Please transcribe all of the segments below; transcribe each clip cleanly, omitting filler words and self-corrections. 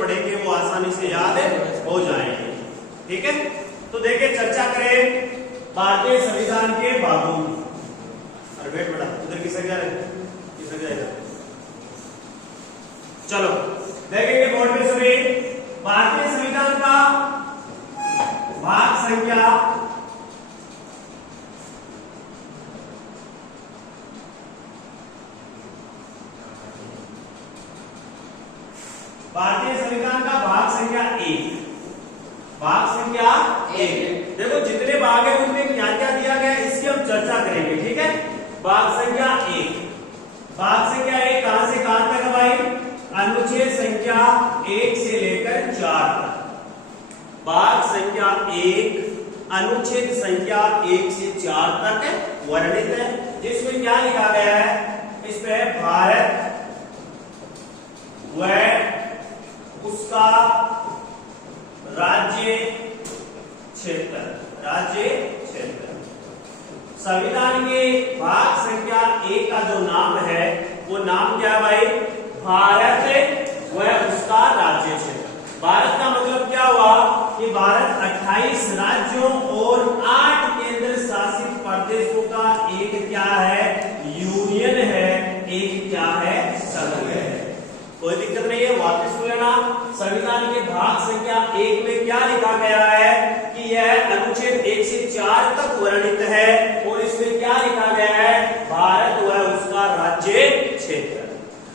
पढ़ेंगे वो आसानी से याद हो जाएंगे। ठीक है, तो देखिए चर्चा करें भारतीय संविधान के भागों की। अरे वेट बेटा, उधर किसका क्या है, किसका जाएगा। चलो देखेंगे बोर्ड में सभी भारतीय संविधान का भाग संख्या भारतीय संविधान का भाग संख्या 1। भाग संख्या 1 देखो जितने भाग है उनमें क्या क्या दिया गया है इसकी हम चर्चा करेंगे। ठीक है, भाग संख्या 1। भाग संख्या 1 कहां से कहां तक है भाई, अनुच्छेद संख्या 1 से लेकर 4 तक। भाग संख्या 1 अनुच्छेद संख्या 1 से 4 तक वर्णित है, जिसमें क्या लिखा गया है, इसमें भारत व उसका राज्य क्षेत्र, राज्य क्षेत्र। संविधान के भाग संख्या 1 का जो नाम है वो नाम क्या है भाई, भारत व उसका राज्य क्षेत्र। भारत का मतलब क्या हुआ कि भारत 28 राज्यों और 8 केंद्र शासित प्रदेशों का एक क्या है, यूनियन है, एक क्या है, संघ है। कोई दिक्कत नहीं है, वापस सुन लेना। संविधान के भाग संख्या 1 में क्या लिखा गया है कि यह अनुच्छेद 1 से 4 तक वर्णित है और इसमें क्या लिखा गया है, भारत व उसका राज्य क्षेत्र।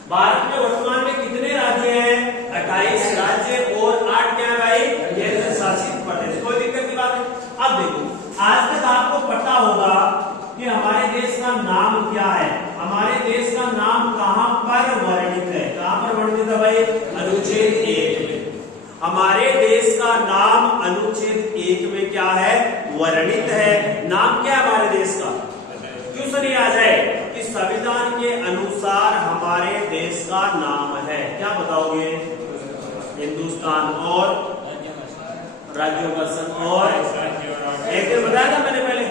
भारत में वर्तमान में कितने राज्य हैं, 28 राज्य और 8 क्या है भाई, केंद्र शासित प्रदेश। कोई दिक्कत की बात नहीं। अब देखो आज तक आपको पता होगा कि हमारे देश का नाम क्या है, हमारे देश का नाम कहां पर वर्णित है, कहां पर वर्णित है भाई, अनुच्छेद 1 में। हमारे देश का नाम अनुच्छेद 1 में क्या है, वर्णित है। नाम क्या है हमारे देश का, क्वेश्चन नहीं आ जाए कि संविधान के अनुसार हमारे देश का नाम है, क्या बताओगे, हिंदुस्तान और राज्यों का संघ। और एक दिन बताया था मैंने पहले,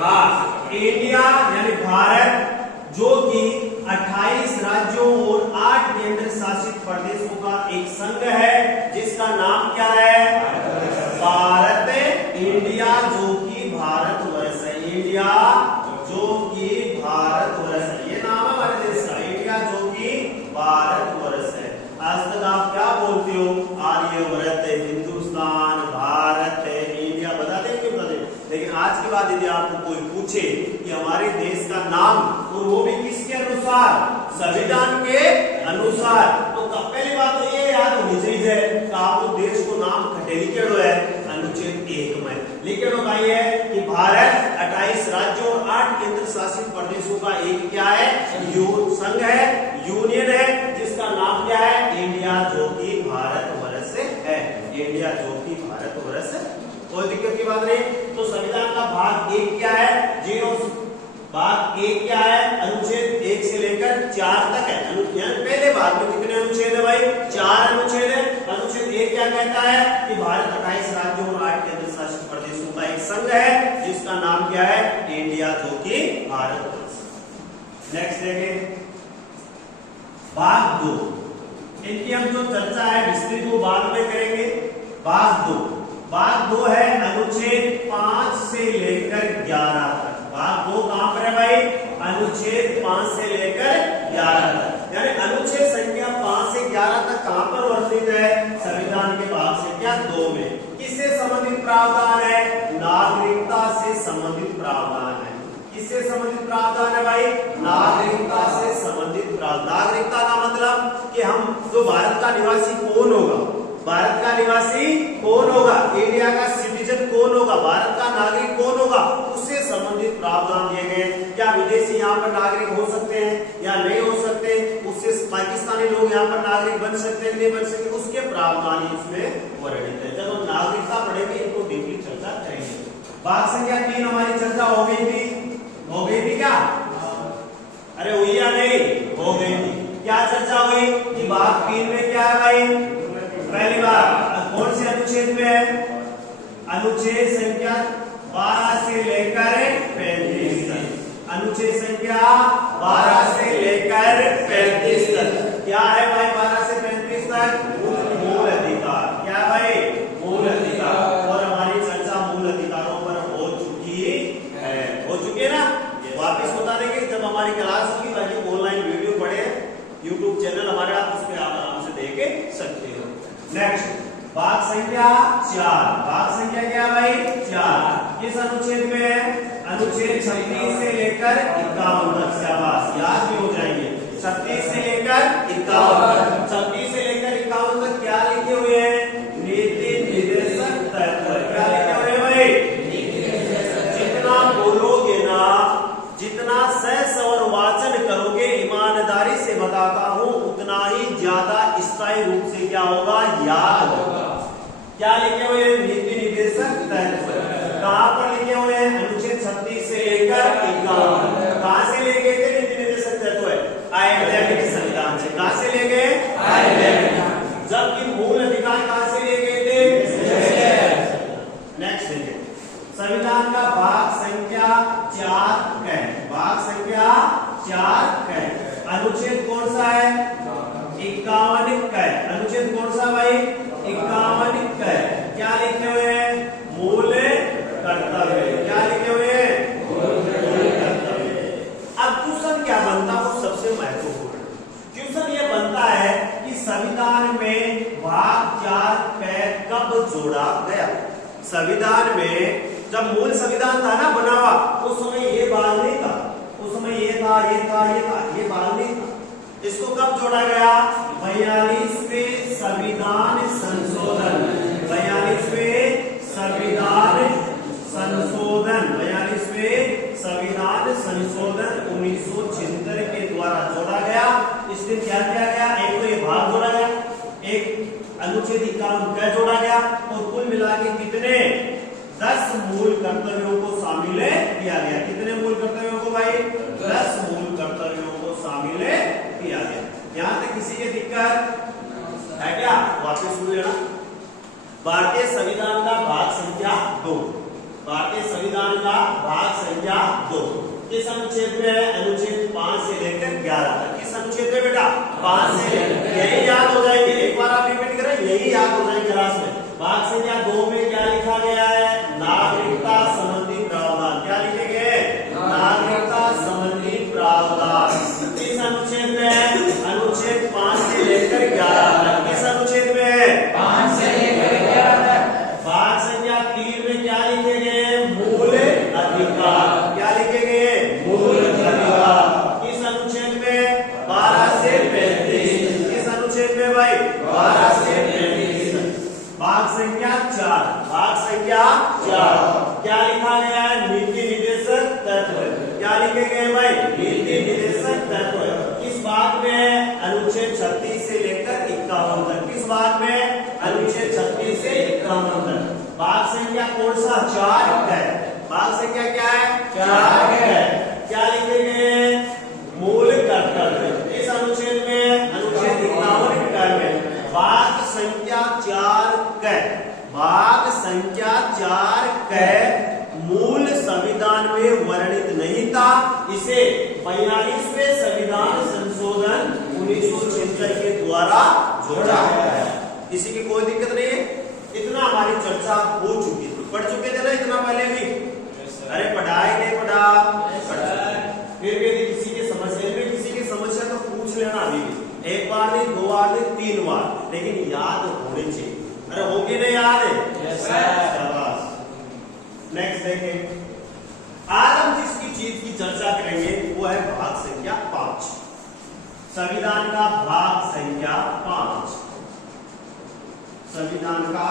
हाँ, इंडिया यानी भारत जो कि 28 राज्यों और 8 केंद्र शासित प्रदेशों का एक संघ है, जिसका नाम क्या है, भारत। इंडिया जो कि भारतवर्ष है, इंडिया जो कि भारतवर्ष है, ये नाम है हमारे देश का, इंडिया जो कि भारतवर्ष है। आज तक आप क्या बोलते हो, आर्यव्रत, हिंदुस्तान, भारत, इंडिया, बताते हैं क्यों बताते हैं। लेकिन आज के बाद यदि आपको कोई पूछे कि हमारे देश का नाम, और वो भी किसके अनुसार, संविधान के अनुसार, तो पहली बात तो ये याद होनी चाहिए कि आपको देश को नाम खटेली केड़ो है, अनुच्छेद 1 में लिखे लो भाई है कि भारत 28 राज्यों और 8 केंद्र शासित प्रदेशों का एक क्या है, संघ है, यूनियन है, जिसका नाम क्या है, इंडिया जो कि भारतवर्ष है, इंडिया जो कि भारतवर्ष है। कोई दिक्कत की बात नहीं। तो संविधान का भाग 1 क्या है, 0 भाग 1 क्या है, अनुच्छेद 1 से लेकर 4 तक है। पहले भाग में कितने अनुच्छेद है भाई, 4 अनुच्छेद है। अनुच्छेद 1 क्या कहता है कि भारत 28 राज्यों और 8 केंद्र शासित प्रदेशों का एक संघ है, जिसका नाम क्या है, इंडिया जो कि भारतवर्ष। नेक्स्ट देखें भाग 2, इनकी हम जो चर्चा है विस्तृत वो बाद में करेंगे। भाग 2, भाग 2 है अनुच्छेद 5 से लेकर 11 तक। भाग 2 कहां पर है भाई, अनुच्छेद 5 से लेकर 11 तक, यानी अनुच्छेद संख्या 5 से 11 तक कहां पर वर्णित है, संविधान के भाग संख्या 2 में। किससे संबंधित प्रावधान है, नागरिकता से संबंधित प्रावधान है। किससे संबंधित प्रावधान है भाई, नागरिकता से संबंधित प्रावधान। नागरिकता का मतलब कि हम जो भारत का निवासी कौन होगा, भारत का निवासी कौन होगा, इंडिया का सिटीजन कौन होगा, भारत का नागरिक कौन होगा, उससे संबंधित प्रावधान दिए गए। क्या विदेशी यहाँ पर नागरिक हो सकते हैं या नहीं हो सकते, उससे पाकिस्तानी लोग यहाँ पर नागरिक बन सकते हैं नहीं बन सकते, उसके प्रावधान इसमें वर्णित है। जब हम नागरिकता पढ़ेंगे इनको डीपली चर्चा करेंगे। भाग संख्या 3 हमारी चर्चा हो गई थी क्या, अरे हुई या नहीं, हो गई थी। क्या चर्चा हुई कि भाग 3 में क्या है भाई, पहली बार कौन से अनुच्छेद में है, अनुच्छेद संख्या 12 से लेकर 35 तक। अनुच्छेद संख्या 12 से लेकर 35 तक क्या है भाई, 12 YouTube चैनल हमारे, आप उस पर आप आराम से देख सकते हो। नेक्स्ट भाग संख्या 4। भाग संख्या क्या भाई? 4। किस अनुच्छेद में है? अनुच्छेद 36 से लेकर 51 तक। शाबाश, याद भी हो जाएंगे। 36 से लेकर 51, 36 से लेकर 51 तक क्या लिखे हुए हैं? नीति निर्देशक तत्व। क्या लिखे हुए हैं भाई? जितना बोलोगे ना, जितना सस्वर वाचन करोगे, ईमानदारी से बताता हूं, उतना ही ज्यादा स्थायी रूप से क्या होगा? याद होगा। क्या लिखे हुए हैं? नीति निर्देशक तत्व। कहां पर लिखे हुए हैं? अनुच्छेद 36 से लेकर 51। कहां से ले गए थे नीति निर्देशक तत्व? आयरलैंड के संविधान से। कहां से ले गए? आयरलैंड। जबकि मूल अधिकार कहां से ले गए थे? नेक्स्ट देखिए, संविधान का भाग संख्या 4 है। भाग संख्या 4 है। अनुच्छेद कौन सा है? 51 है। अनुच्छेद कौन सा भाई? 51 है। क्या लिखे हुए हैं? मूल कर्तव्य। क्या लिखे हुए हैं? मूल कर्तव्य। अब क्वेश्चन क्या बनता है? वो सबसे महत्वपूर्ण क्वेश्चन ये बनता है कि संविधान में भाग 4 कब जोड़ा गया? संविधान में जब मूल संविधान था ना बना हुआ, उस समय ये भाग नहीं था। उस समय ये था, ये था, ये था, ये भाग नहीं था। इसको कब जोड़ा गया? 42वें संविधान संशोधन। 42वें संविधान संशोधन। 42वें संविधान संशोधन 1976 के द्वारा जोड़ा गया। इस दिन क्या किया गया? एक तो ये भाग जोड़ा गया, एक अनुच्छेद 51 का जोड़ा गया, और कुल मिला के कितने 10 मूल कर्तव्यों को शामिल किया गया। कितने मूल कर्तव्यों को भाई? 10 मूल कर्तव्यों को शामिल किया गया। यहां तक किसी की दिक्कत है क्या? वापस सुन लेना। भारतीय संविधान का भाग संख्या 2। भारतीय संविधान का भाग संख्या 2 किस अनुच्छेद में है? अनुच्छेद 5 से लेकर 11 तक। किस अनुच्छेद में बेटा? 5 से लेकर। यही याद हो जाएंगे, एक बार आप रिपीट करें, यही याद हो जाएंगे क्लास में। भाग संख्या 2 में क्या लिखा गया है? नागरिकता संबंधी प्रावधान। क्या लिखे गए? नागरिकता संबंधी प्रावधान। किस अनुच्छेद में है? अनुच्छेद 5 से लेकर 11 तक। किस अनुच्छेद में है? 5 से लेकर 11 तक। भाग संख्या 3 में क्या लिखे गए? मूल अधिकार। क्या लिखे गए? मूल अधिकार। किस अनुच्छेद में? 12 से 35। किस अनुच्छेद में भाई? 12 से 35। भाग संख्या 4। भाग संख्या 4 क्या लिखा गया है? नीति निर्देशक तत्व। क्या लिखे गए भाई? नीति निर्देशक तत्व। किस भाग में? अनुच्छेद 36 से लेकर 51 तक। किस भाग में? अनुच्छेद 36 से 51 तक। भाग संख्या कौन सा? 4 है। भाग संख्या क्या है? 4 है। क्या लिखे गए? मूल कर्तव्य। इस अनुच्छेद में? अनुच्छेद 51 में। भाग संख्या 4 क, भाग संख्या 4 क मूल संविधान में वर्णित नहीं था। इसे 42वें संविधान संशोधन 1976 के द्वारा जोड़ा गया है। किसी की कोई दिक्कत नहीं है? इतना हमारी चर्चा हो चुकी थी, पढ़ चुके थे ना इतना पहले भी? अरे पढ़ाई नहीं पढ़ा? फिर भी किसी की समस्या में, किसी की समस्या तो पूछ लेना अभी भी। एक बार नहीं, 2 बार नहीं, 3 बार, लेकिन याद होने चाहिए। अरे होगी नहीं याद है? शाबाश। नेक्स्ट देखें, आज हम जिसकी चीज की चर्चा करेंगे वो है भाग संख्या 5। संविधान का भाग संख्या 5। संविधान का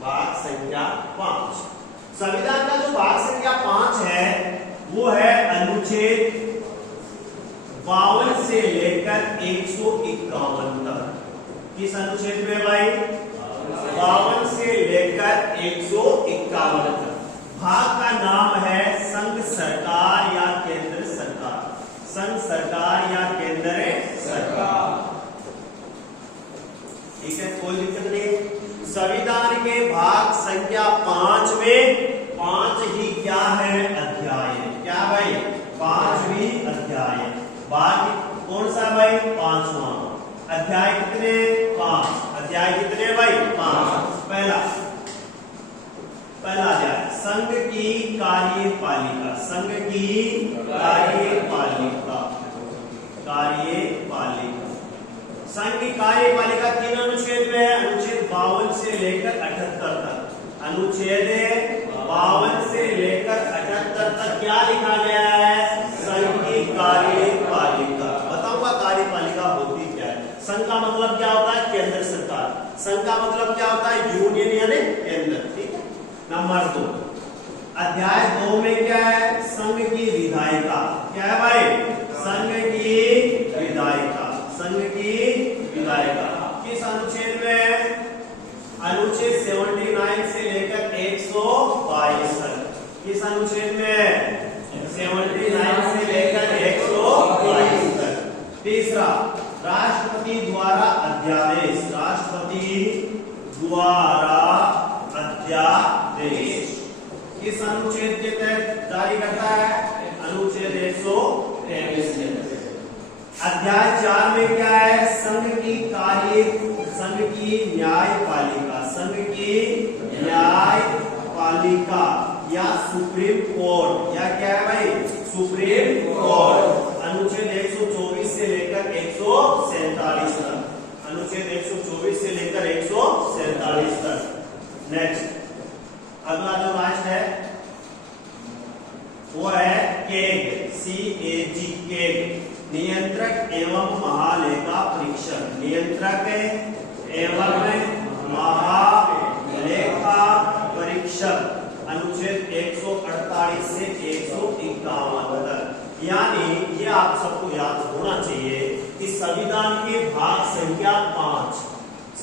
भाग संख्या 5। संविधान का जो भाग संख्या 5 है वो है अनुच्छेद 52 से लेकर 151 तक। किस अनुच्छेद में भाई? 52 से लेकर 151 तक। भाग का नाम है संघ सरकार या केंद्र सरकार। संघ सरकार या केंद्र सरकार। ठीक है, कोई दिक्कत नहीं। संविधान के भाग संख्या 5 में 5 ही क्या है? अध्याय। क्या भाई? 5 ही अध्याय। भाग कौन सा भाई? 5वां। अध्याय कितने? 5। अध्याय कितने भाई? 5। पहला अध्याय संघ की कार्यपालिका। संघ की कार्यपालिका। कार्यपालिका संघ की कार्यपालिका 3 अनुच्छेद में है, अनुच्छेद 52 से लेकर 78 तक। अनुच्छेद 52 से लेकर 78 तक क्या लिखा गया है? संघ की कार्यपालिका। बताऊंगा कार्यपालिका होती क्या है। संघ का मतलब क्या होता है? केंद्र सरकार। संघ का मतलब क्या होता है? यूनियन यानी केंद्र। ठीक है। नंबर 2, अध्याय 2 में क्या है? संघ की विधायिका। क्या है भाई? संघ की विधायिका। संघ की विधायिका किस अनुच्छेद में? अनुच्छेद 79 से लेकर 122 तक। किस अनुच्छेद में? 79 से लेकर 122 तक। तीसरा, राष्ट्रपति द्वारा अध्यादेश। राष्ट्रपति द्वारा अध्यादेश किस अनुच्छेद के तहत जारी करता है? अनुच्छेद 123 के तहत। अध्याय 4 में क्या है? संघ की न्यायपालिका। संघ की न्यायपालिका या सुप्रीम कोर्ट, या क्या है भाई? Supreme court. अनुच्छेद 124 से लेकर 147 तक। अनुच्छेद 124 से लेकर 147 तक। नेक्स्ट, अगला जो राष्ट्र है वो है केग। CAG, keg. नियंत्रक एवं महालेखा परीक्षक। नियंत्रक एवं महालेखा परीक्षक अनुच्छेद 148 से 151 तक। यानी ये आप सबको याद होना चाहिए कि संविधान के भाग संख्या 5,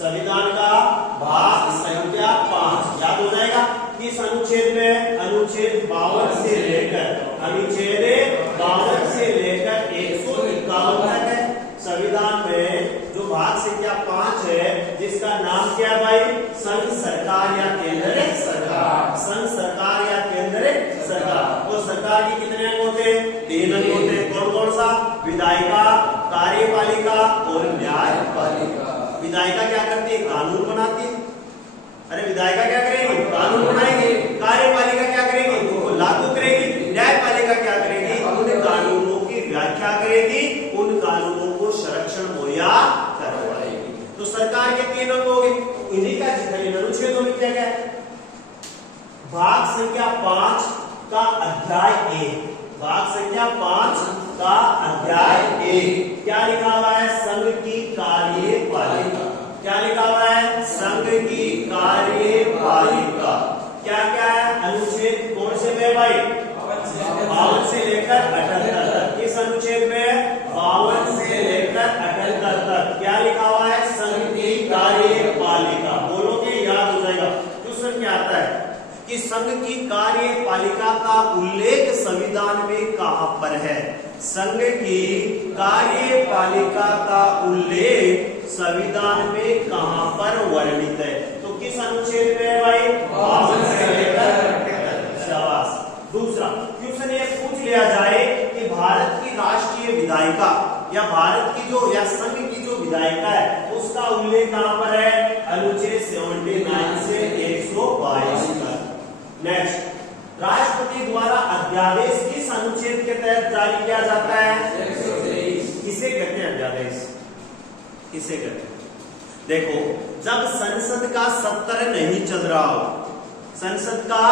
संविधान का भाग संख्या 5 याद हो जाएगा। किस अनुच्छेद में? अनुच्छेद 52 से लेकर 151 तक है। संविधान में जो भाग संख्या 5 है, जिसका नाम क्या है भाई? संघ सरकार या केंद्र सरकार। संघ सरकार या केंद्र सरकार। तो सरकार के कितने अंग होते हैं? 3 अंग होते हैं। कौन कौन सा? विधायिका, कार्यपालिका और न्यायपालिका। विधायिका क्या करती है? कानून बनाती है। अरे विधायिका क्या करेगी? कानून बनाएगी। कार्यपालिका क्या करेगी? उनको लागू करेगी। न्यायपालिका क्या करेगी? उन कानूनों की व्याख्या करेगी, उन कानूनों को संरक्षण मुहैया करवाएगी। तो सरकार के 3 अंग हो गए। इन्हीं का जिक्र अनुच्छेदों में किया गया है। भाग संख्या 5 का अध्याय 1। भाग संख्या 5 का अध्याय 1 क्या लिखा हुआ है? संघ की कार्यपालिका। क्या लिखा हुआ है? संघ की कार्यपालिका। क्या क्या है? अनुच्छेद कौन से में भाई? 52 से लेकर 78 तक। किस अनुच्छेद में? 52 से लेकर 78 तक। क्या लिखा हुआ है? संघ की कार्यपालिका। बोलोगे याद हो जाएगा। क्वेश्चन क्या आता है कि संघ की कार्यपालिका का उल्लेख संविधान में कहां पर है? संघ की कार्यपालिका का उल्लेख संविधान में कहां पर वर्णित है? तो किस अनुच्छेद में है भाई? 52 से लेकर 78। शाबाश। दूसरा क्वेश्चन ये पूछ लिया जाए कि भारत की राष्ट्रीय विधायिका या भारत की जो या संघ की जो विधायिका है उसका उल्लेख कहां पर है? अनुच्छेद 79 से 122 तक। नेक्स्ट, राष्ट्रपति द्वारा अध्यादेश किस अनुच्छेद के तहत जारी किया जाता है? 123। किसे कहते हैं अध्यादेश? किसे कहते हैं? देखो, जब संसद का सत्र नहीं चल रहा हो, संसद का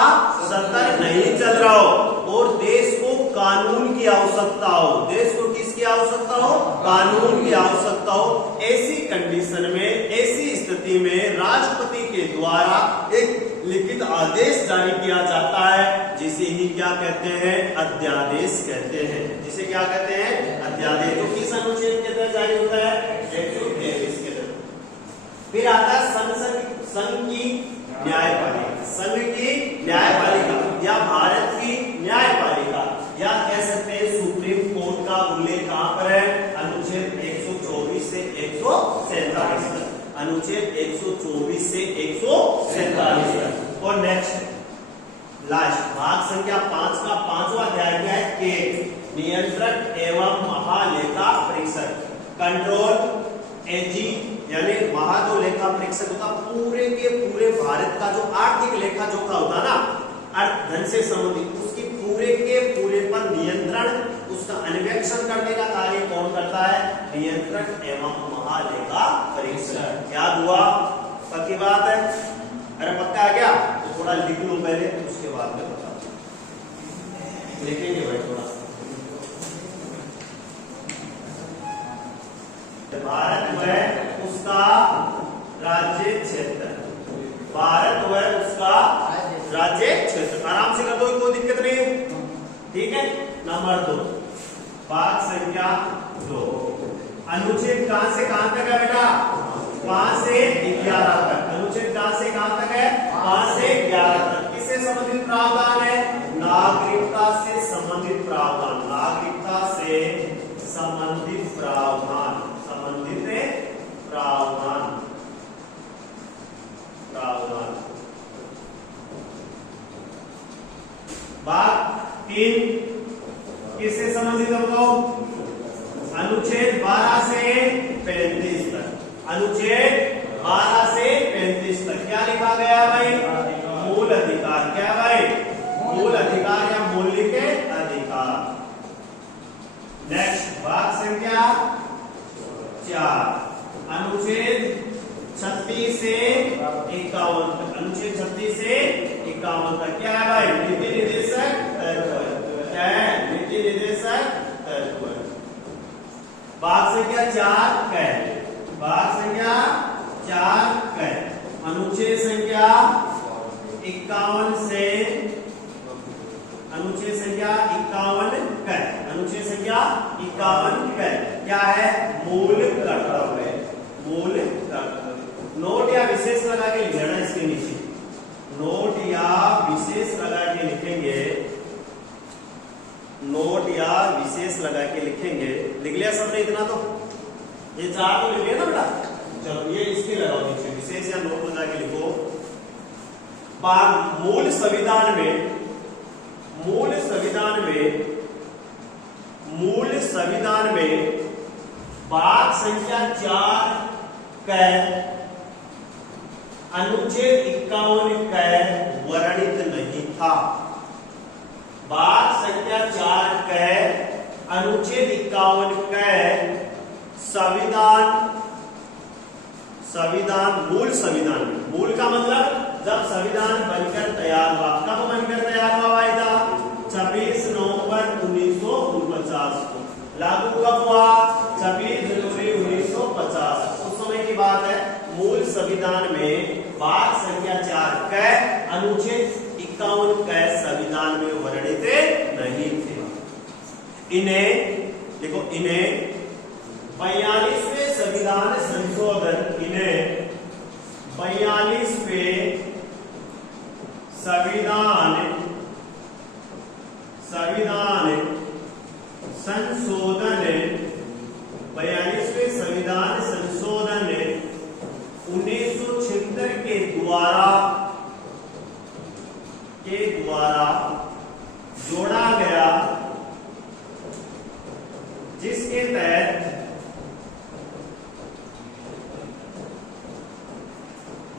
सत्र नहीं चल रहा हो और देश को कानून की आवश्यकता हो, देश को किसकी आवश्यकता हो? कानून की आवश्यकता हो। ऐसी कंडीशन में, ऐसी स्थिति में राष्ट्रपति के द्वारा एक लिखित आदेश जारी किया जाता है, जिसे ही क्या कहते हैं? अध्यादेश कहते हैं। जिसे क्या कहते हैं? अध्यादेश। तो किस अनुच्छेद के तहत जारी होता है? 123 के तहत। फिर आता है संघ की न्यायपालिका। संघ की न्यायपालिका या भारत की न्यायपालिका या कह सकते हैं सुप्रीम कोर्ट का उल्लेख कहां पर है? अनुच्छेद 124 से 147 तक। अनुच्छेद 124 से 147 तक। और नेक्स्ट लास्ट भाग संख्या 5 का 5वां अध्याय क्या है? केग। नियंत्रक एवं महालेखा परीक्षक। कंट्रोल एजी यानी महादो लेखा परीक्षक का पूरे के पूरे भारत का जो आर्थिक लेखा जोखा होता ना, अर्थ धन से संबंधित, उसकी पूरे के पूरे पर नियंत्रण, उसका अन्वेषण करने का कार्य कौन करता है? नियंत्रक एवं महालेखा परीक्षक। याद हुआ? पक्की बात है? अरे पक्का आ गया तो थोड़ा लिख लो पहले, उसके बाद में बता लिखेंगे भाई थोड़ा। भारत वह उसका राज्य क्षेत्र, भारत वह उसका राज्य क्षेत्र। आराम से कर दो, कोई दिक्कत नहीं, ठीक है। नंबर 2, भाग संख्या 2, अनुच्छेद कहां से कहां तक है बेटा? 5 से 11 तक। अनुच्छेद कहां से कहां तक है? 5 से 11 तक। किससे संबंधित प्रावधान है? नागरिकता से संबंधित प्रावधान, नागरिकता से संबंधित प्रावधान, संबंधित प्रावधान, प्रावधान। भाग 3 किससे संबंधित है बताओ? अनुच्छेद 12 से 35 तक, अनुच्छेद 12 से 35 तक क्या लिखा गया भाई? मूल अधिकार। क्या भाई? मूल अधिकार या मौलिक अधिकार। नेक्स्ट, भाग संख्या 4, अनुच्छेद 36 से 51 तक, अनुच्छेद 36 से 51 तक क्या है भाई? नीति निर्देशक तत्व। क्या है? नीति निर्देशक तत्व। भाग संख्या 4 कै, भाग संख्या 4 कै, अनुच्छेद संख्या 51 से, अनुच्छेद संख्या 51 कै, अनुच्छेद संख्या 51 कै क्या है? मूल कर्तव्य, मूल कर्तव्य। नोट या विशेष लगा के लिख लेना इसके नीचे, नोट या विशेष लगा के लिखेंगे, नोट या विशेष लगा के लिखेंगे। लिख लिया सबने इतना? तो ये 4 तो लिख लिया ना बेटा। चलो ये इसके लगाओ नीचे, विशेष या नोट लगा के लिखो। भाग मूल संविधान में, मूल संविधान में, मूल संविधान में भाग संख्या 4 कै अनुच्छेद 51 कै वर्णित नहीं था। भाग संख्या 4 कै अनुच्छेद 51 कै संविधान, संविधान मूल संविधान में, मूल का मतलब जब संविधान बनकर तैयार हुआ। कब बनकर तैयार हुआ भाई था? 26 नवंबर 1949 को। लागू कब हुआ? 26 जनवरी 1950। उस समय की बात है। मूल संविधान में भाग संख्या 4 कै अनुच्छेद 51 कै संविधान में वर्णित नहीं थे। इन्हें देखो, इन्हें 42वें संविधान संशोधन, इन्हें 42वें संविधान, संविधान संशोधन, 42वें संविधान संशोधन 1976 के द्वारा जोड़ा गया, जिसके तहत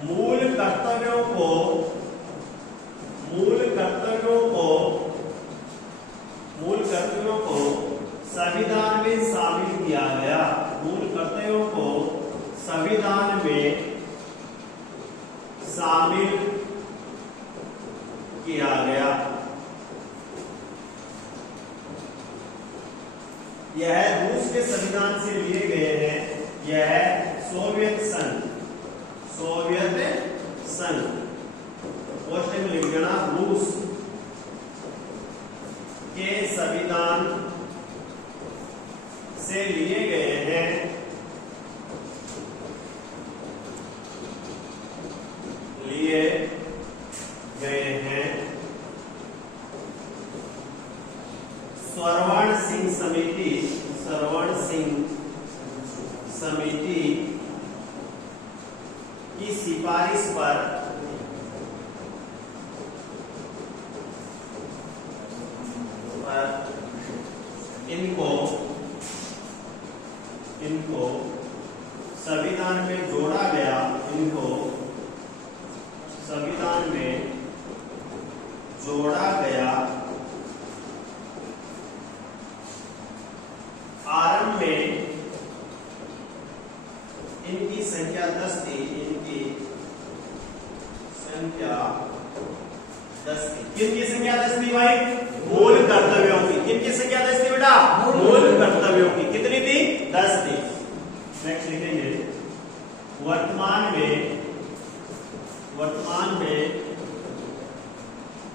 मूल कर्तव्यों को, मूल कर्तव्यों को, मूल कर्तव्यों को संविधान में शामिल किया गया। मूल कर्तव्यों को संविधान में शामिल किया गया। यह रूस के संविधान से लिए गए हैं। यह सोवियत संघ, सोवियत संघ पोस्ट में लिख देना, रूस के संविधान से लिए गए हैं, लिए गए हैं। स्वर्ण सिंह समिति, स्वर्ण सिंह समिति की सिफारिश पर इनको संविधान में जोड़ा गया, इनको संविधान में जोड़ा गया। आरंभ में संख्या 10 थी, इनकी संख्या 10 थी। किनकी संख्या 10 थी भाई? मूल कर्तव्यों की। किनकी संख्या 10 थी बेटा? मूल कर्तव्यों की। कितनी थी? 10 थी। नेक्स्ट लिखेंगे वर्तमान में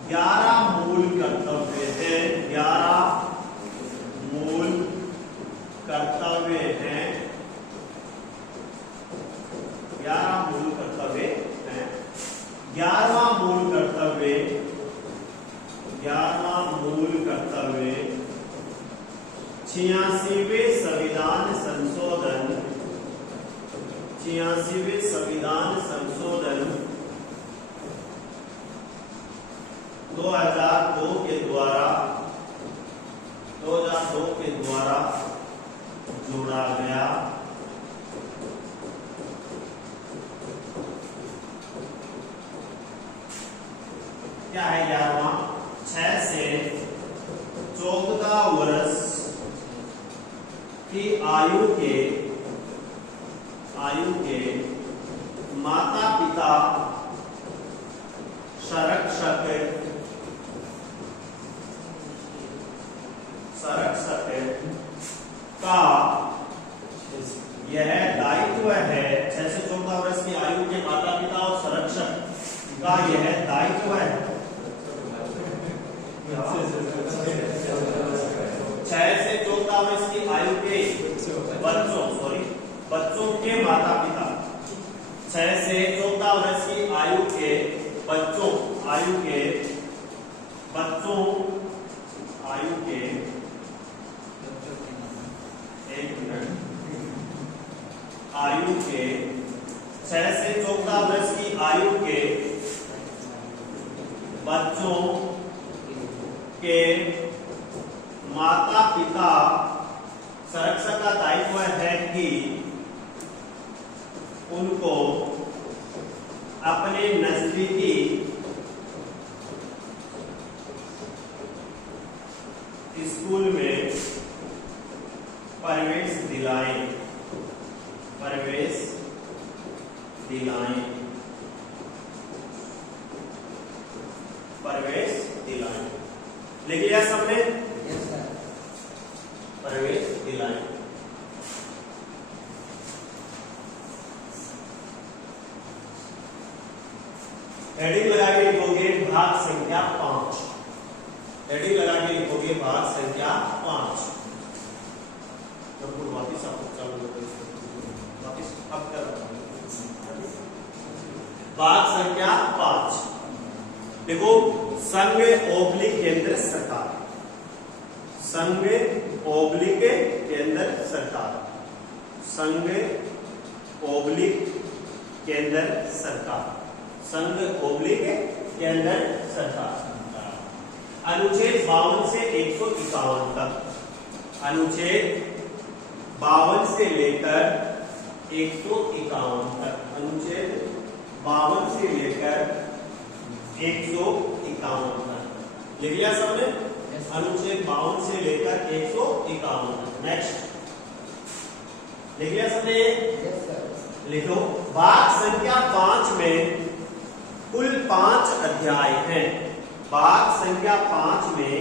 11 मूल कर्तव्य हैं। 11 मूल कर्तव्य हैं। 11 मूल कर्तव्य हैं। 11वां मूल कर्तव्य 86वें संविधान संशोधन 2002 के द्वारा जोड़ा गया। क्या है 11वां? 6 से 14 वर्ष की आयु के माता पिता संरक्षक का यह दायित्व है। 6 से 14 वर्ष की आयु के माता पिता और संरक्षक का यह दायित्व है। 6 से 14 वर्ष की आयु के बच्चों के माता पिता 6 से 14 वर्ष की आयु के बच्चों एक मिनट 6 से 14 वर्ष की आयु के बच्चों के माता पिता संरक्षक का दायित्व है कि उनको अपने नजदीकी स्कूल में प्रवेश दिलाएं। लिख लिया सबने? प्रवेश दिलाएं। हेडिंग लगा के लिखोगे भाग संख्या 5। हेडिंग लगा के लिखोगे भाग संख्या 5। वापिस आपको चालू वापिस अब कर भाग संख्या 5। देखो संघ ओब्लिक केंद्र सरकार। संघ ओब्लिक केंद्र सरकार। संघ ओब्लिक केंद्र सरकार। संघ ओब्लिक केंद्र सरकार। अनुच्छेद 52 से 151 तक। अनुच्छेद 52 से लेकर 151 तक। अनुच्छेद 52 से लेकर 151 तक। लिख लिया सबने? अनुच्छेद 52 से लेकर 151 तक। नेक्स्ट लिख लिया सबने? लिखो भाग संख्या 5 में कुल 5 अध्याय हैं। भाग संख्या 5 में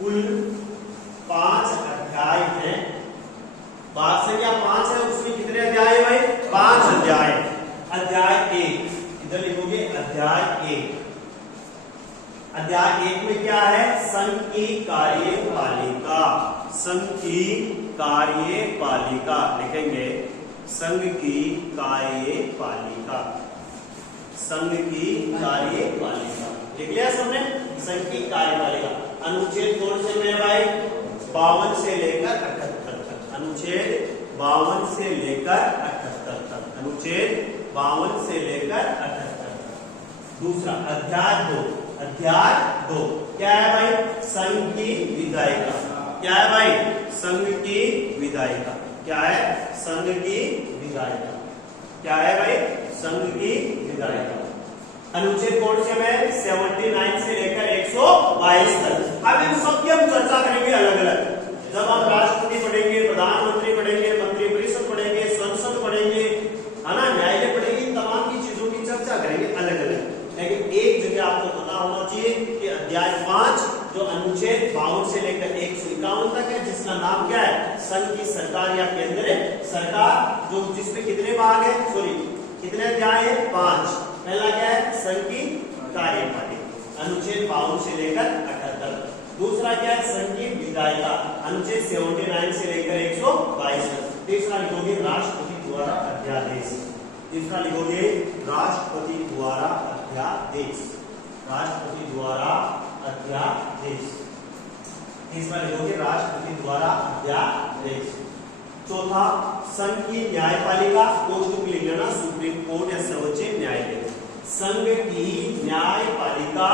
कुल 5 अध्याय हैं। भाग संख्या 5 है, उसमें कितने अध्याय है भाई? 5 अध्याय। अध्याय 1 इधर लिखोगे अध्याय 1। अध्याय 1 में क्या है? संघ की कार्यपालिका। संघ की कार्यपालिका लिखेंगे। संघ की कार्यपालिका। संघ की कार्यपालिका लिख लिया सबने? संघ की कार्यपालिका। अनुच्छेद कौन से में भाई? 52 से लेकर 78 तक। अनुच्छेद 52 से लेकर 78 तक। अनुच्छेद 52 से लेकर 78 तक। दूसरा अध्याय 2। अध्याय 2 क्या है भाई? संघ की विधायिका। क्या है भाई? संघ की विधायिका। क्या है? संघ की विधायिका। क्या है भाई? संघ की विधायिका। अनुच्छेद कौन से में? 79 से लेकर 122 तक। अब इन सबकी हम चर्चा करेंगे अलग अलग। जब हम राष्ट्रपति पढ़ेंगे, प्रधानमंत्री पढ़ेंगे, मंत्री जिसका नाम क्या है? संघ की सरकार या केंद्र सरकार, जो जिसमें कितने भाग है, सॉरी कितने अध्याय है? 5। पहला क्या है? संघ की कार्यपालिका, अनुच्छेद 52 से लेकर 78। दूसरा क्या है? संघ की विधायिका, अनुच्छेद 79 से लेकर 122 तक। तीसरा लिखोगे राष्ट्रपति द्वारा अध्यादेश। तीसरा लिखोगे राष्ट्रपति द्वारा अध्यादेश, राष्ट्रपति द्वारा अध्यादेश। तीसरा लिखोगे राष्ट्रपति द्वारा अध्यादेश। चौथा संघ की न्यायपालिका, कोष्टक लिख लेना, सुप्रीम कोर्ट या सर्वोच्च न्यायालय। संघ की न्यायपालिका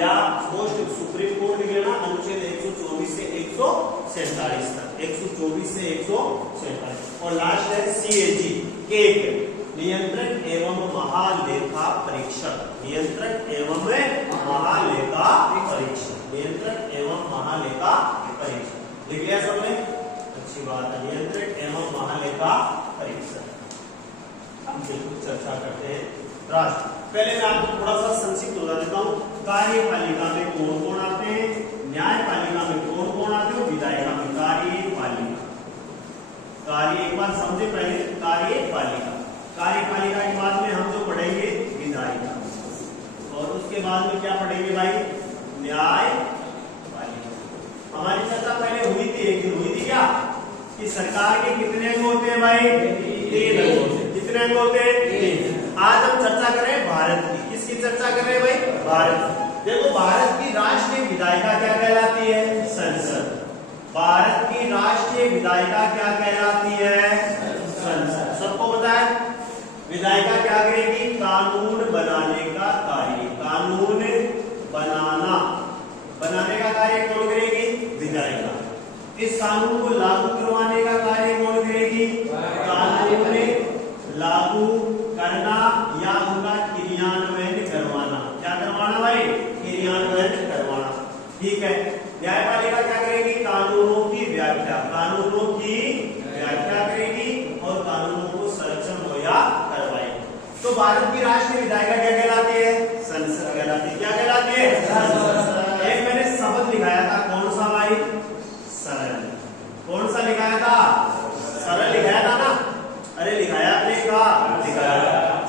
या कोष्टक सुप्रीम कोर्ट लिख लेना, अनुच्छेद 124 से 147 तक, 124 से 147। और लास्ट है सीएजी, केक, नियंत्रक एवं महालेखा परीक्षक, नियंत्रक एवं महालेखा परीक्षक, नियंत्रक एवं महालेखा परीक्षक। लिख लिया सबने? अच्छी बात है, नियंत्रक एवं महालेखा परीक्षक। हम बिल्कुल चर्चा करते हैं राष्ट्र। पहले मैं आपको थोड़ा सा संक्षिप्त बता देता हूँ। कार्यपालिका में कौन कौन आते हैं, न्यायपालिका में कौन कौन आते हैं, विधायिका में। कार्यपालिका, कार्य एक बार समझे पहले, कार्यपालिका, कार्यपालिका के बाद में हम जो पढ़ेंगे विधायिका, और उसके बाद में क्या पढ़ेंगे भाई? न्यायपालिका। हमारी चर्चा पहले हुई थी, एक दिन हुई थी क्या, कि सरकार के कितने अंग होते हैं भाई? 3 अंग होते हैं। कितने अंग होते हैं? 3। आज हम चर्चा कर रहे हैं भारत की। किसकी चर्चा कर रहे हैं भाई? भारत। देखो भारत की राष्ट्रीय विधायिका क्या कहलाती है? संसद। भारत की राष्ट्रीय विधायिका क्या कहलाती है? संसद। सबको पता है? विधायिका क्या करेगी? कानून बनाने का कार्य, कानून बनाना, बनाने का कार्य कौन करेगी? विधायिका। इस कानून को लागू करवाने का कार्य कौन करेगी? कानून लागू करना या उनका क्रियान्वयन करवाना। क्या करवाना भाई? क्रियान्वयन करवाना। ठीक है। न्यायपालिका क्या करेगी? कानूनों की व्याख्या, कानूनों की व्याख्या करेगी और कानूनों को संरक्षण मुहैया करवाएगी। तो भारत की राष्ट्रीय विधायिका क्या कहलाती है? संसद कहलाती है। क्या कहलाती है? संसद। एक मैंने शब्द लिखाया था, कौन सा भाई? सरल। कौन सा लिखाया था? सरल लिखाया था ना? अरे लिखाया आपने कहा? लिखाया।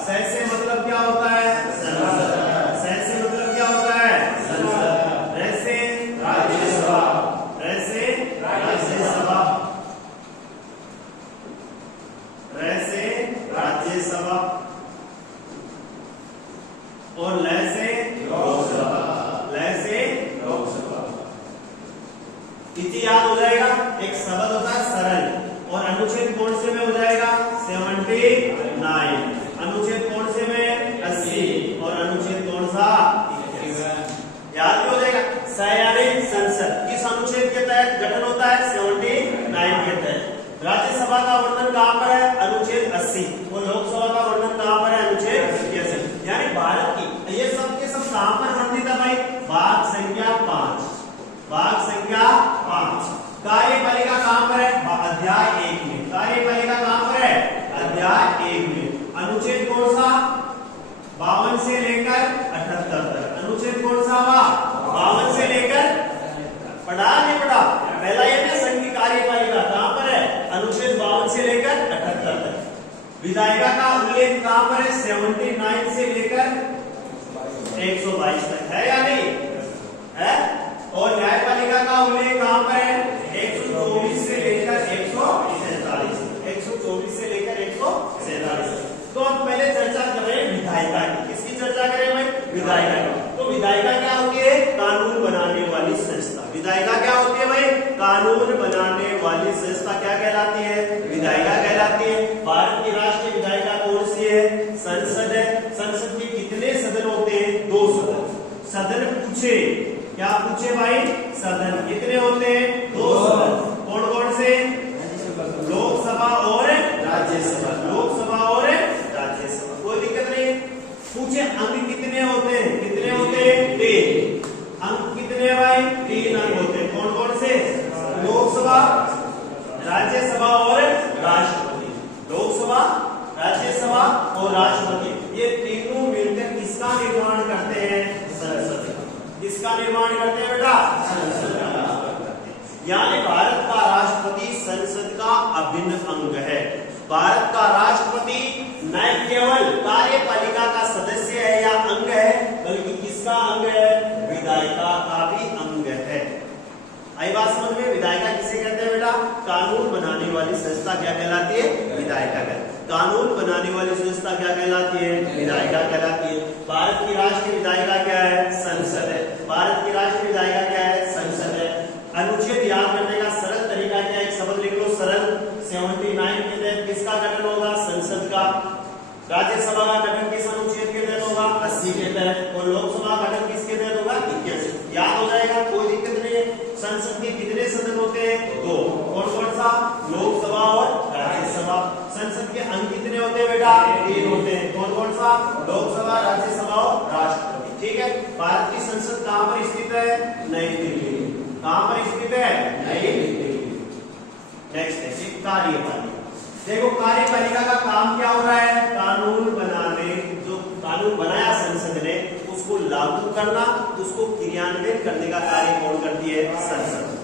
सह से मतलब क्या होता है? संसद। सह से मतलब क्या होता है? संसद। रह से राज्यसभा, रह से राज्यसभा, रह से राज्यसभा, और लह से लोकसभा, लह से लोकसभा। इति याद हो जाएगा। एक शब्द होता है सरल, और अनुच्छेद कौन से में हो जाएगा? 79। अनुच्छेद कौन से में? 80। और अनुच्छेद कौन सा? 81। याद भी हो जाएगा। स यानी संसद, किस अनुच्छेद के तहत गठन होता है? 79 के तहत। राज्यसभा का वर्णन कहां पर है? अनुच्छेद 80। और लोकसभा का वर्णन कहां पर है? अनुच्छेद 81। यानी भारत की ये सब के सब कहां पर वर्णित है भाई? भाग संख्या 5, भाग संख्या 5। कार्यपालिका कहां पर है? अध्याय 1 में। कार्यपालिका कहां पर है? अध्याय 1 में। अनुच्छेद कौन सा? 52 से लेकर 78 तक। अनुच्छेद कौन सा हुआ? 52 से लेकर, पढ़ा नहीं पढ़ा? पहला ये ना, संघ की कार्यपालिका कहां पर है? अनुच्छेद 52 से लेकर 78 तक। विधायिका का उल्लेख कहां पर है? 79 से लेकर 122 तक। है या नहीं है? और न्यायपालिका का उल्लेख कहां पर है? 124 से लेकर 147, 124 से लेकर 147। तो हम पहले चर्चा कर रहे हैं विधायिका की। किसकी चर्चा करें भाई? विधायिका की। तो विधायिका क्या होती है? कानून बनाने वाली संस्था। विधायिका क्या होती है भाई? कानून बनाने वाली संस्था। क्या कहलाती है? विधायिका कहलाती है। भारत की राष्ट्रीय विधायिका कौन सी है? संसद है। संसद के कितने सदन होते हैं? 2 सदन। सदन पूछे, क्या पूछे भाई? सदन कितने होते हैं? 2 सदन। कौन कौन से? लोकसभा और राज्यसभा, लोकसभा और राज्यसभा। कोई दिक्कत नहीं। पूछे अंक कितने होते हैं? कितने होते हैं? 3। अंक कितने भाई? 3 अंक होते हैं। कौन कौन से? लोकसभा, राज्यसभा और राष्ट्रपति। अभिन्न अंग है। भारत का राष्ट्रपति न केवल कार्यपालिका का सदस्य है या अंग है, बल्कि किसका अंग है? विधायिका का भी अंग है। आई बात समझ में? विधायिका किसे कहते हैं बेटा? कानून बनाने वाली संस्था क्या कहलाती है? विधायिका कहलाती है। कानून बनाने वाली संस्था क्या कहलाती है? विधायिका कहलाती है। भारत की राष्ट्रीय विधायिका क्या है? संसद है। भारत की राष्ट्रीय विधायिका क्या है? संसद है। अनुच्छेद याद करने का सरल तरीका क्या है? एक शब्द लिख लो, सरल। 79 के तहत किसका गठन होगा? संसद का। राज्यसभा का गठन किस अनुच्छेद के तहत होगा? 80 के तहत। और लोकसभा का गठन किसके तहत होगा? 81। याद हो जाएगा, कोई दिक्कत नहीं है। संसद के कितने सदन होते हैं? 2। कौन कौन सा? लोकसभा और राज्यसभा। संसद के अंग कितने होते हैं बेटा? 3 होते हैं। कौन कौन सा? लोकसभा, राज्यसभा और राष्ट्रपति। ठीक है। भारत की संसद कहां पर स्थित है? नई दिल्ली। कहां पर स्थित है? नई दिल्ली। नेक्स्ट है कार्यपालिका। देखो कार्यपालिका का काम क्या हो रहा है? कानून बनाने, जो कानून बनाया संसद ने उसको लागू करना, उसको क्रियान्वित करने का कार्य कौन करती है? संसद।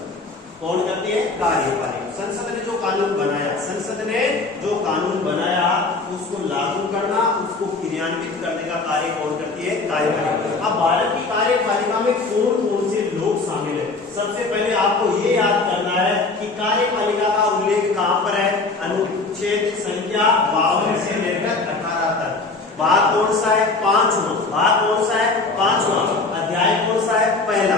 कौन करती है? कार्यपालिका। संसद ने जो कानून बनाया, संसद ने जो कानून बनाया उसको लागू करना, उसको क्रियान्वित करने का कार्य कौन करती है? कार्यपालिका। अब भारत की कार्यपालिका में कौन कौन से लोग शामिल है? सबसे पहले आपको ये याद करना है कि कार्यपालिका का उल्लेख कहां पर है? अनुच्छेद संख्या 52 से लेकर 18 तक। भाग कौन सा है? 5वां। भाग कौन सा है? 5वां। अध्याय कौन सा है? पहला।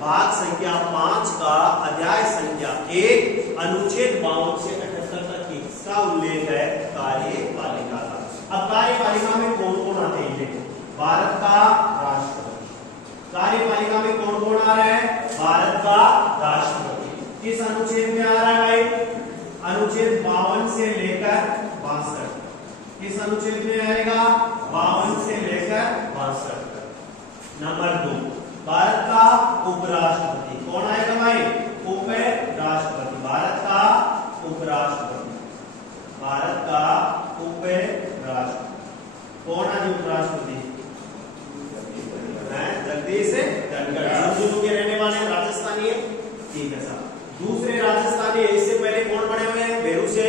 भाग संख्या 5 का अध्याय संख्या 1 अनुच्छेद 52 से 78 तक किसका उल्लेख है? कार्यपालिका का। अब कार्यपालिका में कौन कौन आते हैं? देखो, भारत का राष्ट्रपति। कार्यपालिका में कौन कौन आ रहा है? भारत का राष्ट्रपति। किस अनुच्छेद में आ रहा है भाई? अनुच्छेद 52 से लेकर 62। किस अनुच्छेद में आएगा? 52 से लेकर 62 तक। नंबर 2, भारत का उपराष्ट्रपति। कौन आएगा भाई? उपराष्ट्रपति। भारत का उपराष्ट्रपति। भारत का उपराष्ट्रपति। कौन है उपराष्ट्रपति? जगदीश धनखड़। झुंझुनू के रहने वाले हैं, राजस्थानी है। ठीक है साहब। दूसरे राजस्थानी इससे पहले कौन बने हुए हैं? बेरू से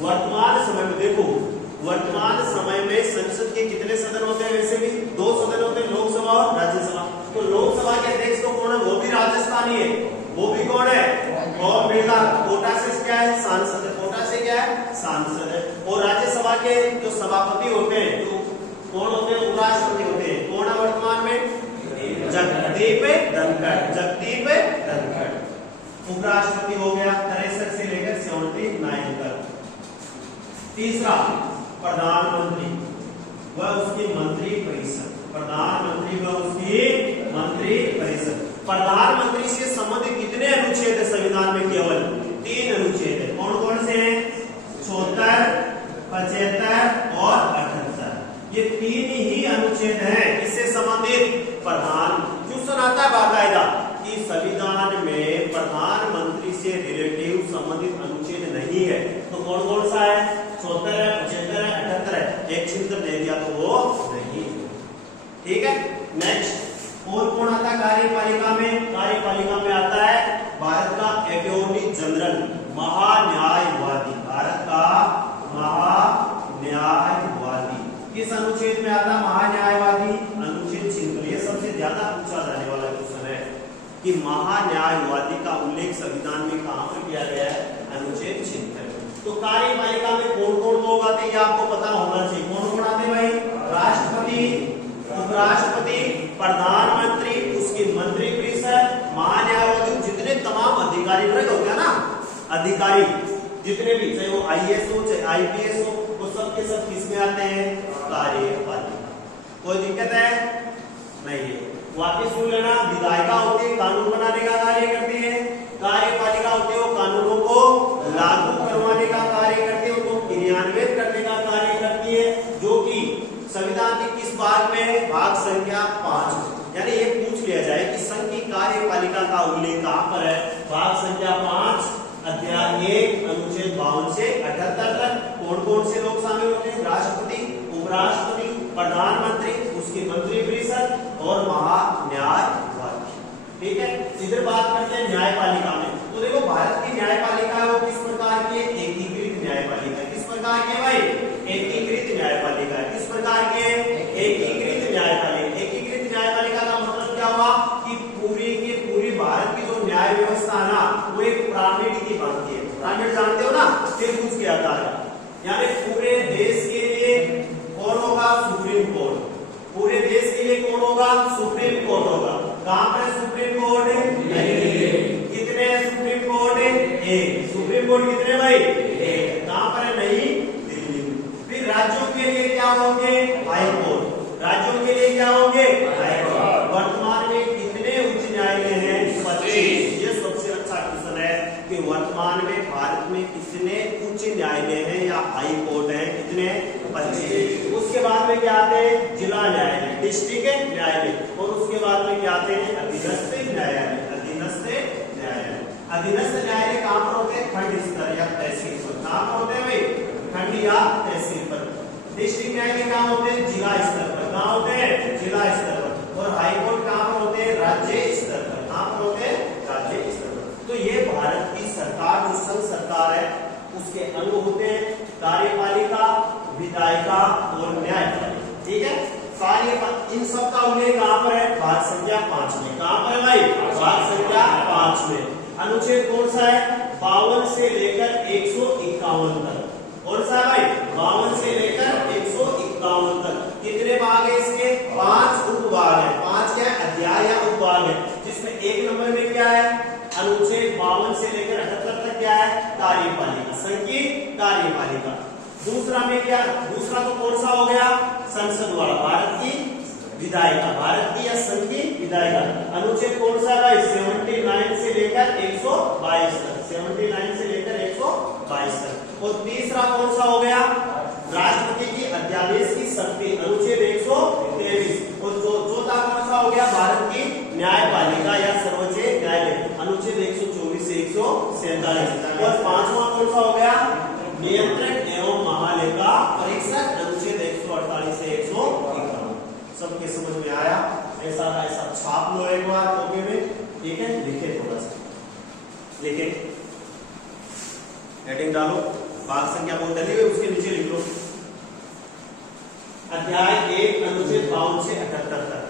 वर्तमान समय में देखो, वर्तमान समय में संसद के कितने सदन होते हैं? वैसे भी 2 सदन होते हैं, लोकसभा और राज्यसभा। तो लोकसभा के अध्यक्ष तो कौन है? वो भी राजस्थानी है। वो भी कौन है? ओम बिरला। कोटा से क्या है? सांसद है। कोटा से क्या है? सांसद है। और राज्यसभा के जो सभापति होते हैं, जो कौन होते हैं? उपराष्ट्रपति होते हैं। कौन है वर्तमान में? जगदीप धनखड़। जगदीप धनखड़ उपराष्ट्रपति हो गया 63 से लेकर 79 तक। तीसरा, प्रधानमंत्री व उसकी मंत्री परिषद। प्रधानमंत्री व उसकी मंत्री परिषद। प्रधानमंत्री से संबंधित कितने अनुच्छेद है संविधान में? केवल 3 अनुच्छेद है। कौन कौन से हैं? 74, 75 और 78। ये 3 ही अनुच्छेद हैं इससे संबंधित। प्रधान क्यों सुनाता है बाकायदा कि संविधान में प्रधानमंत्री से रिलेटिव संबंधित अनुच्छेद नहीं है। तो कौन कौन सा है? 74 है, 75 है, 78 है। एक छिंतर दे दिया तो वो नहीं। ठीक है। नेक्स्ट, और कौन आता है कार्यपालिका में? कार्यपालिका में आता है भारत का अटॉर्नी जनरल, महान्यायवादी। भारत का महान्यायवादी। किस अनुच्छेद में आता है महान्यायवादी? अनुच्छेद 76। ये सबसे ज्यादा पूछा जाने वाला क्वेश्चन है कि महान्यायवादी का उल्लेख संविधान में कहां पर किया गया है? अनुच्छेद 76। तो कार्यपालिका में कौन कौन लोग आते हैं ये आपको पता होना चाहिए। कौन कौन आते हैं भाई? राष्ट्रपति, उपराष्ट्रपति, प्रधानमंत्री, उसकी मंत्री परिषद, महान्यायवादी, जितने तमाम अधिकारी वर्ग हो गया ना, अधिकारी जितने भी, चाहे वो आईएएस हो चाहे आईपीएस हो, वो सब के सब किसमें आते हैं? कार्यपालिका। कोई दिक्कत है? नहीं है। वापस सुन लेना, विधायिका होती है कानून बनाने का कार्य करती है, कार्यपालिका होती है वो कानूनों को लागू करवाने का कार्य करती है, उनको क्रियान्वित करने का कार्य करती है, जो कि संविधान के किस भाग में है? भाग संख्या 5। यानी ये पूछ लिया जाए कि संघ की कार्यपालिका का उल्लेख कहां पर है? भाग संख्या 5 अध्याय 1 अनुच्छेद 52 से 78 तक। कौन कौन से लोग शामिल होते हैं? राष्ट्रपति, उपराष्ट्रपति, प्रधानमंत्री, उसकी मंत्री परिषद और महान्यायवादी। ठीक है। इधर बात करते हैं न्यायपालिका में। तो देखो, भारत की न्याय न्यायपालिका है। किस प्रकार के? एकीकृत न्यायपालिका। एकीकृत न्यायपालिका का मतलब क्या हुआ कि पूरी की पूरी भारत की जो न्याय व्यवस्था है ना, वो एक पिरामिड की बनती है। पिरामिड जानते हो ना, त्रिभुज के आकार का। यानी पूरे देश के लिए कौन होगा? Supreme court. पूरे देश के लिए कौन होगा? सुप्रीम कोर्ट होगा। कहां पर सुप्रीम कोर्ट है? कितने सुप्रीम कोर्ट है? एक। सुप्रीम कोर्ट कितने भाई? एक। कहां पर है? नई दिल्ली में। फिर राज्यों के लिए क्या होंगे? High court. राज्यों के लिए क्या होंगे? High court. वर्तमान में कितने उच्च न्यायालय हैं? 25। ये सबसे अच्छा क्वेश्चन है कि वर्तमान में भारत में कितने उच्च न्यायालय हैं या हाई कोर्ट हैं? कितने? 25। उसके बाद में क्या आते हैं? जिला न्यायालय, डिस्ट्रिक्ट न्यायालय, और उसके बाद में क्या आते हैं? अधीनस्थ न्यायालय। अधीनस्थ न्यायालय। अधीनस्थ न्यायालय कहां पर होते हैं? खंड स्तर या तहसील पर। कहां पर होते हैं भाई? खंड या तहसील पर। डिस्ट्रिक्ट न्यायालय कहां होते हैं? जिला स्तर पर। कहां होते हैं? जिला स्तर पर। और हाई कोर्ट कहां पर होते हैं? राज्य स्तर पर। कहां पर होते हैं? राज्य स्तर पर। तो ये भारत की सरकार, जो संघ सरकार है, उसके अंग होते हैं कार्यपालिका, विधायिका और न्यायपालिका। ठीक है, इन सब का उल्लेख कहां पर है? भाग संख्या 5 में। कहां पर है भाई? भाग संख्या 5 में। अनुच्छेद कौन सा है? 52 से लेकर 151 तक। कौन सा है भाई? 52 से लेकर 151 तक। कितने भाग है इसके? 5 उपभाग है। 5 क्या है? अध्याय या उपभाग है, जिसमें 1 नंबर में क्या है? अनुच्छेद 52 से लेकर 78 तक क्या है? कार्यपालिका, संघ की कार्यपालिका। दूसरा में क्या? दूसरा तो कौन सा हो गया? संसद वाला, भारत की विधायिका, भारत की या संघ की विधायिका। अनुच्छेद कौन सा है भाई? 79 से लेकर 122 तक। 79 से लेकर 122 तक। और तीसरा कौन सा हो गया? राष्ट्रपति की अध्यादेश की शक्ति, अनुच्छेद 123। और चौथा कौन सा हो गया? भारत की न्यायपालिका या सर्वोच्च न्यायालय, अनुच्छेद 124 से 147। और पांचवा कौन सा हो गया? नियंत्रक एवं महालेखा परीक्षक, अनुच्छेद 148 से 151। सबके समझ में आया? ऐसा छाप लो एक बार कॉपी में। ठीक है, लिखे थोड़ा सा, लिखे, हेडिंग डालो, भाग संख्या बहुत डली हुई, उसके नीचे लिख लो अध्याय 1 अनुच्छेद 52 से 78 तक।